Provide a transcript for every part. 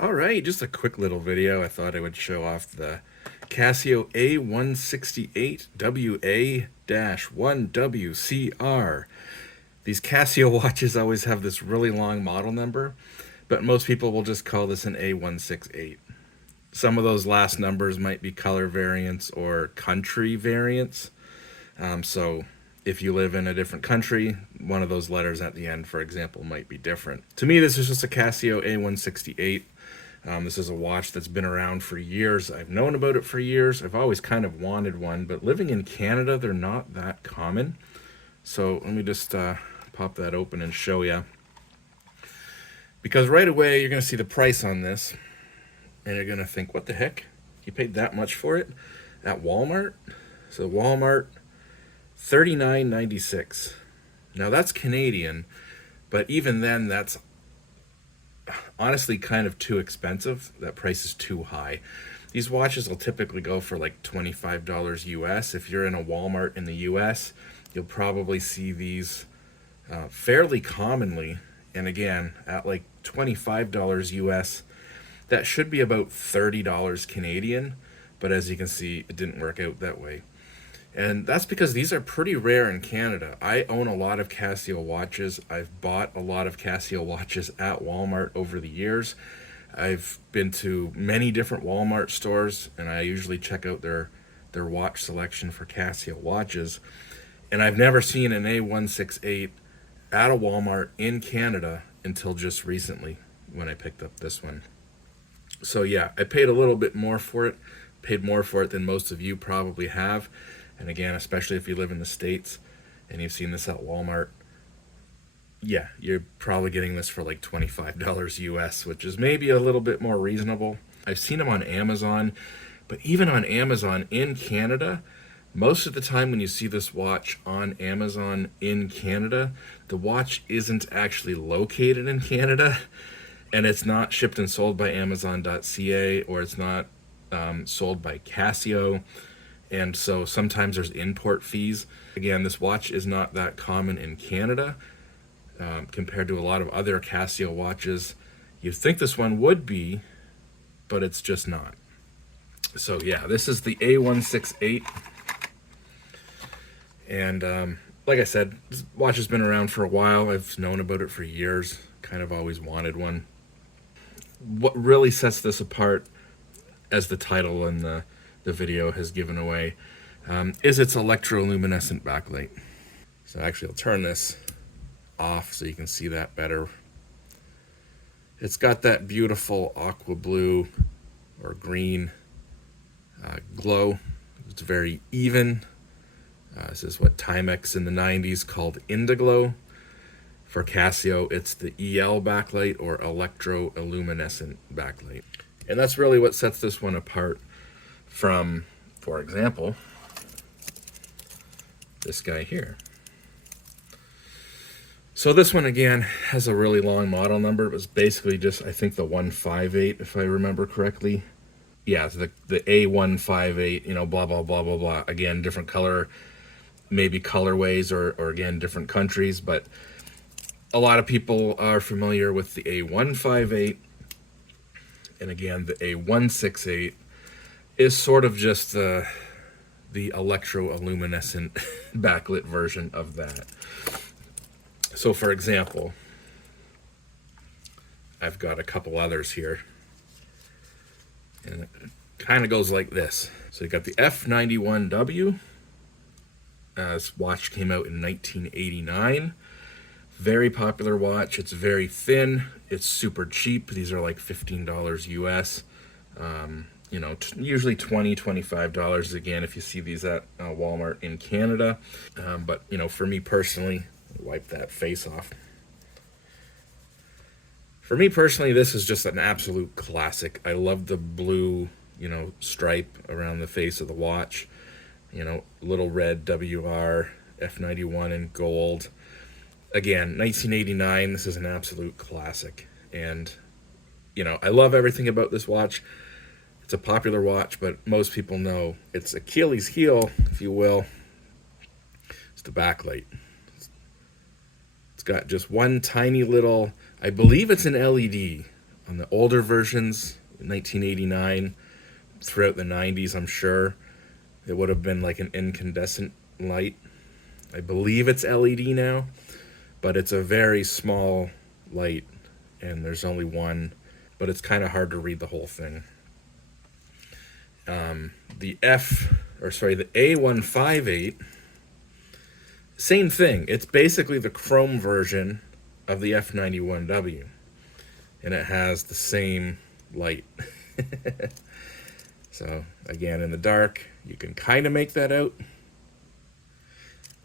All right, just a quick little video. I thought I would show off the Casio A168 WA-1WCR. These Casio watches always have this really long model number, but most people will just call this an A168. Some of those last numbers might be color variants or country variants. So if you live in a different country, one of those letters at the end, for example, might be different. To me, this is just a Casio A168. This is a watch that's been around for years. I've known about it for years. I've always kind of wanted one, but living in Canada, they're not that common. So let me just pop that open and show you. Because right away, you're going to see the price on this, and you're going to think, what the heck? You paid that much for it at Walmart? So Walmart, $39.96. Now that's Canadian, but even then, that's honestly kind of too expensive. That price is too high. These watches will typically go for like $25 US. If you're in a Walmart in the US, you'll probably see these fairly commonly. And again, at like $25 US, that should be about $30 Canadian. But as you can see, it didn't work out that way. And that's because these are pretty rare in Canada. I own a lot of Casio watches. I've bought a lot of Casio watches at Walmart over the years. I've been to many different Walmart stores, and I usually check out their watch selection for Casio watches. And I've never seen an A168 at a Walmart in Canada until just recently when I picked up this one. So yeah, I paid a little bit more for it. Paid more for it than most of you probably have. And again, especially if you live in the States and you've seen this at Walmart, yeah, you're probably getting this for like $25 US, which is maybe a little bit more reasonable. I've seen them on Amazon, but even on Amazon in Canada, most of the time when you see this watch on Amazon in Canada, the watch isn't actually located in Canada, and it's not shipped and sold by Amazon.ca, or it's not sold by Casio. And so sometimes there's import fees. Again, this watch is not that common in Canada compared to a lot of other Casio watches. You'd think this one would be, but it's just not. So yeah, this is the A168. And like I said, this watch has been around for a while. I've known about it for years, kind of always wanted one. What really sets this apart, as the title and the video has given away, is its electroluminescent backlight. So actually I'll turn this off so you can see that better. It's got that beautiful aqua blue or green glow. It's very even. This is what Timex in the 90s called Indiglow. For Casio, it's the EL backlight, or electroluminescent backlight. And that's really what sets this one apart from, for example, this guy here. So this one, again, has a really long model number. It was basically just, I think, the 158, if I remember correctly. Yeah, the A158, you know, blah, blah, blah, blah, blah. Again, different color, maybe colorways, or again, different countries. But a lot of people are familiar with the A158. And again, the A168 is sort of just the electroluminescent backlit version of that. So for example, I've got a couple others here, and it kind of goes like this. So you got the F91W. This watch came out in 1989. Very popular watch. It's very thin. It's super cheap. These are like $15 US. You know, usually $20, $25 again if you see these at Walmart in Canada. But, you know, for me personally, wipe that face off. For me personally, this is just an absolute classic. I love the blue, you know, stripe around the face of the watch. You know, little red WR, F91 in gold. Again, 1989, this is an absolute classic. And, you know, I love everything about this watch. It's a popular watch, but most people know its Achilles heel, if you will, is the backlight. It's got just one tiny little, I believe it's an LED on the older versions, 1989, throughout the 90s, I'm sure, it would have been like an incandescent light. I believe it's LED now, but it's a very small light, and there's only one, but it's kind of hard to read the whole thing. The A158, same thing. It's basically the chrome version of the F91W, and it has the same light. So again, in the dark, you can kind of make that out,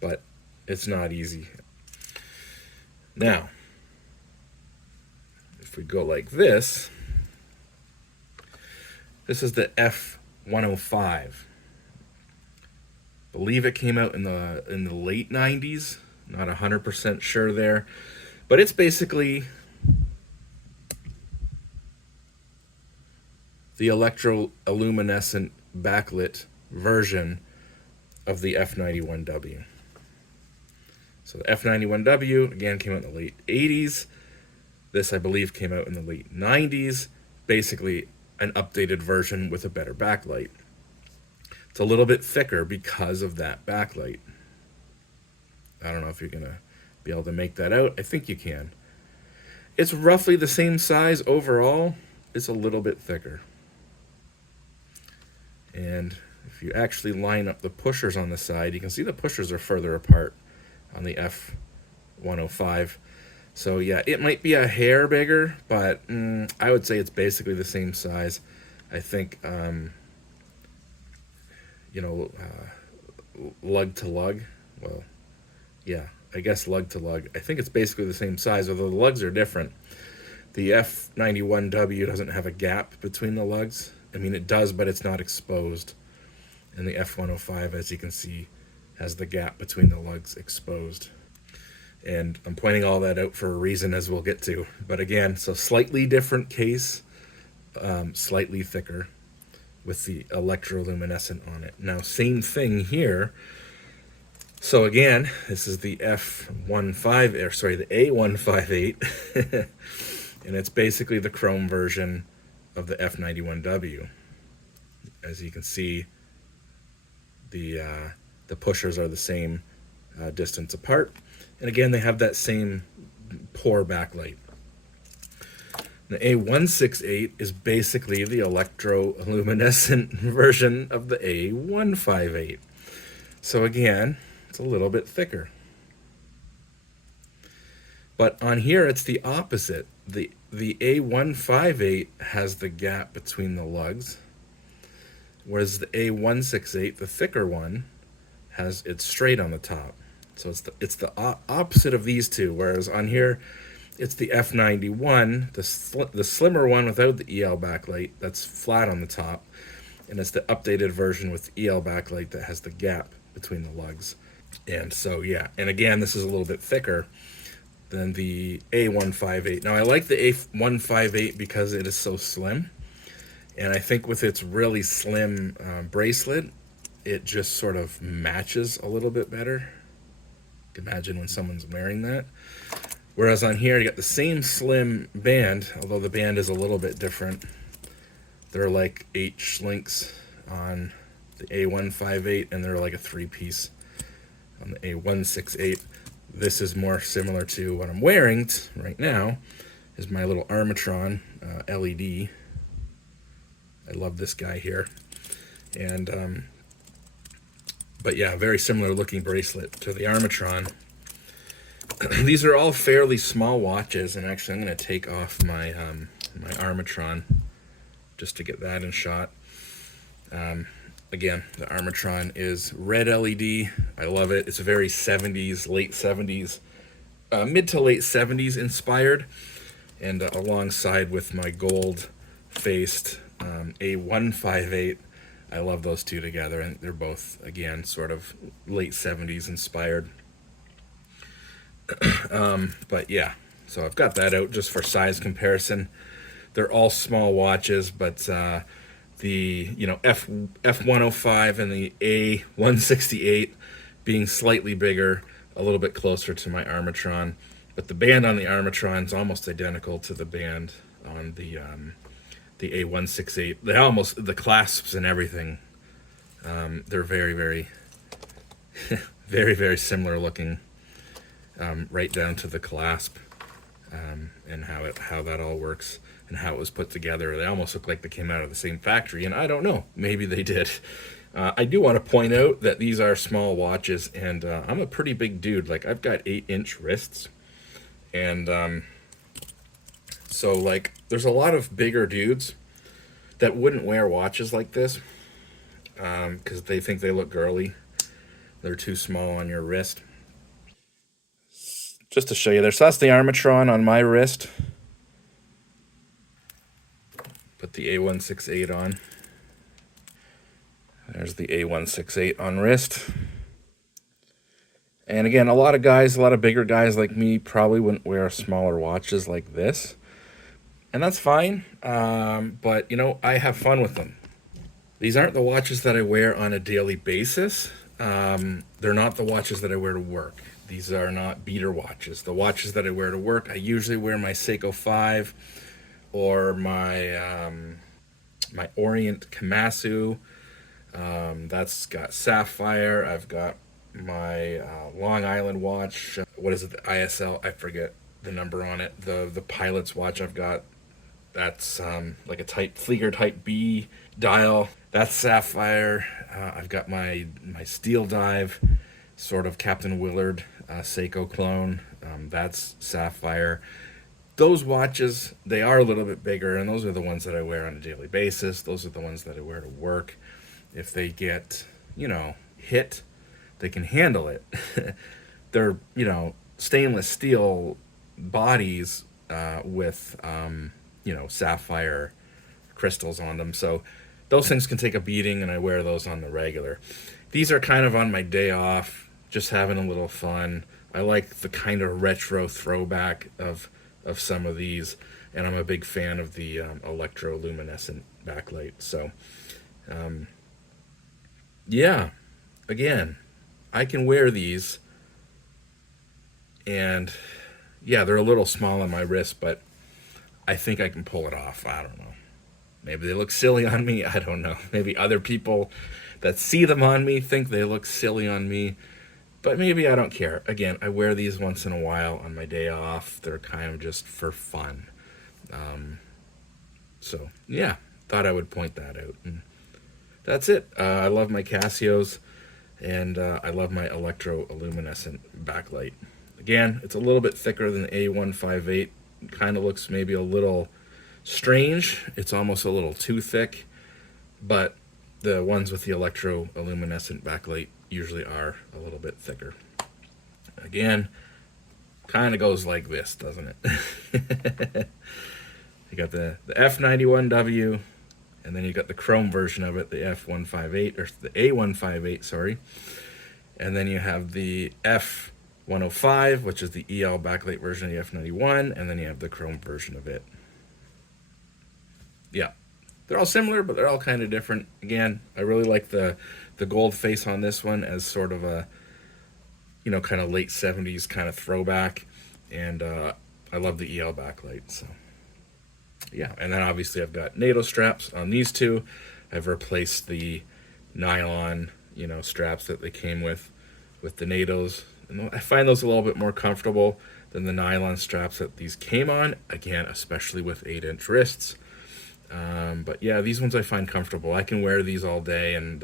but it's not easy. Now, if we go like this, this is the F105. Believe it came out in the late 90s. Not 100% sure there, but it's basically the electroluminescent backlit version of the F91W. So the F91W, again, came out in the late 80s. This, I believe, came out in the late 90s. Basically, an updated version with a better backlight. It's a little bit thicker because of that backlight. I don't know if you're going to be able to make that out. I think you can. It's roughly the same size overall. It's a little bit thicker. And if you actually line up the pushers on the side, you can see the pushers are further apart on the F105. So yeah, it might be a hair bigger, but I would say it's basically the same size. I think, lug to lug. Well, yeah, I guess lug to lug. I think it's basically the same size, although the lugs are different. The F91W doesn't have a gap between the lugs. I mean, it does, but it's not exposed. And the F105, as you can see, has the gap between the lugs exposed. And I'm pointing all that out for a reason, as we'll get to. But again, so slightly different case, slightly thicker, with the electroluminescent on it. Now, same thing here. So again, this is the the A158, and it's basically the chrome version of the F91W. As you can see, the pushers are the same distance apart, and again, they have that same poor backlight. The A168 is basically the electroluminescent version of the A158. So again, it's a little bit thicker. But on here, it's the opposite. The A158 has the gap between the lugs, whereas the A168, the thicker one, has it straight on the top. So it's the opposite of these two. Whereas on here, it's the F91, the slimmer one without the EL backlight, that's flat on the top, and it's the updated version with the EL backlight that has the gap between the lugs. And so yeah, and again, this is a little bit thicker than the A158. Now, I like the A158 because it is so slim, and I think with its really slim bracelet, it just sort of matches a little bit better. You can imagine when someone's wearing that. Whereas on here, you got the same slim band, although the band is a little bit different. There are like 8 links on the A158, and they're like a 3-piece on the A168. This is more similar to what I'm wearing right now, is my little Armatron LED. I love this guy here. And, but yeah, very similar looking bracelet to the Armatron. These are all fairly small watches, and actually I'm going to take off my my Armatron just to get that in shot. Again, the Armatron is red LED. I love it. It's very 70s, late 70s, mid to late 70s inspired, and alongside with my gold-faced A158, I love those two together, and they're both, again, sort of late 70s inspired. But yeah, so I've got that out just for size comparison. They're all small watches, but the F105 and the A168 being slightly bigger, a little bit closer to my Armatron, but the band on the Armatron is almost identical to the band on the A168. They almost, the clasps and everything, they're very, very, very, very similar looking, right down to the clasp, and how that all works and how it was put together. They almost look like they came out of the same factory, and I don't know, maybe they did. I do want to point out that these are small watches, and I'm a pretty big dude. Like, I've got 8-inch wrists, and so like there's a lot of bigger dudes that wouldn't wear watches like this, because they think they look girly. They're too small on your wrist. Just to show you there, so that's the Armatron on my wrist. Put the A168 on. There's the A168 on wrist. And again, a lot of bigger guys like me probably wouldn't wear smaller watches like this. And that's fine, but you know, I have fun with them. These aren't the watches that I wear on a daily basis. They're not the watches that I wear to work. These are not beater watches. The watches that I wear to work, I usually wear my Seiko 5 or my my Orient Casio. That's got sapphire. I've got my Long Island watch. What is it? The ISL? I forget the number on it. The pilot's watch I've got. That's like a Flieger Type B dial. That's sapphire. I've got my Steel Dive, sort of Captain Willard Seiko clone. That's sapphire. Those watches, they are a little bit bigger, and those are the ones that I wear on a daily basis. Those are the ones that I wear to work. If they get, you know, hit, they can handle it. They're, you know, stainless steel bodies with, you know, sapphire crystals on them. So those things can take a beating, and I wear those on the regular. These are kind of on my day off, just having a little fun. I like the kind of retro throwback of some of these, and I'm a big fan of the electroluminescent backlight. So, yeah, again, I can wear these, and yeah, they're a little small on my wrist, but I think I can pull it off. I don't know. Maybe they look silly on me. I don't know. Maybe other people that see them on me think they look silly on me. But maybe I don't care. Again, I wear these once in a while on my day off. They're kind of just for fun. So, yeah, thought I would point that out. And that's it. I love my Casios, and I love my electroluminescent backlight. Again, it's a little bit thicker than the A158. It kind of looks maybe a little strange. It's almost a little too thick, but the ones with the electroluminescent backlight usually are a little bit thicker. Again, kind of goes like this, doesn't it? You got the F91W, and then you got the chrome version of it, the F158, or the A158, sorry. And then you have the F105, which is the EL backlight version of the F91, and then you have the chrome version of it. Yeah, they're all similar, but they're all kind of different. Again, I really like the gold face on this one as sort of a, you know, kind of late 70s kind of throwback, and I love the EL backlight. So yeah, and then obviously I've got NATO straps on these two. I've replaced the nylon, you know, straps that they came with the NATOs, and I find those a little bit more comfortable than the nylon straps that these came on, again, especially with 8-inch wrists. But yeah, these ones I find comfortable. I can wear these all day, and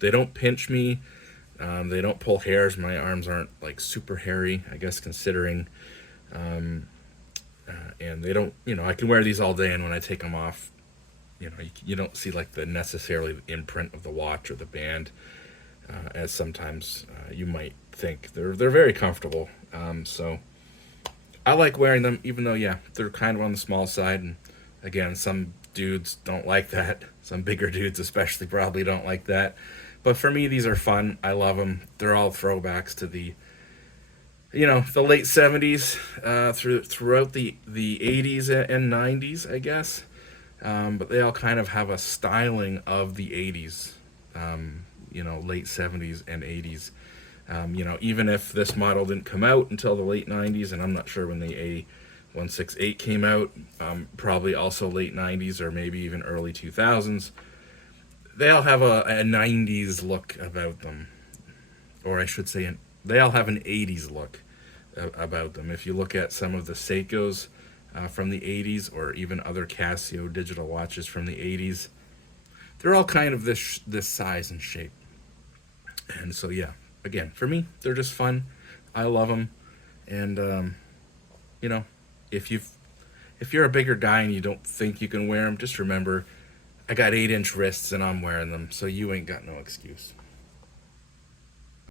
they don't pinch me. They don't pull hairs. My arms aren't like super hairy, I guess, considering. And they don't, you know, I can wear these all day, and when I take them off, you know, you don't see like the necessarily imprint of the watch or the band, as sometimes you might think. They're very comfortable. So I like wearing them, even though, yeah, they're kind of on the small side, and again, some dudes don't like that. Some bigger dudes especially probably don't like that. But for me, these are fun. I love them. They're all throwbacks to the, you know, the late 70s, throughout the 80s and 90s, I guess. But they all kind of have a styling of the 80s, you know, late 70s and 80s. You know, even if this model didn't come out until the late 90s, and I'm not sure when the A168 came out, probably also late 90s or maybe even early 2000s. They all have a 90s look about them. Or I should say, they all have an 80s look about them. If you look at some of the Seikos from the 80s, or even other Casio digital watches from the 80s, they're all kind of this size and shape. And so yeah, again, for me, they're just fun. I love them. And you know, if you're a bigger guy and you don't think you can wear them, just remember, I got 8-inch wrists and I'm wearing them, so you ain't got no excuse.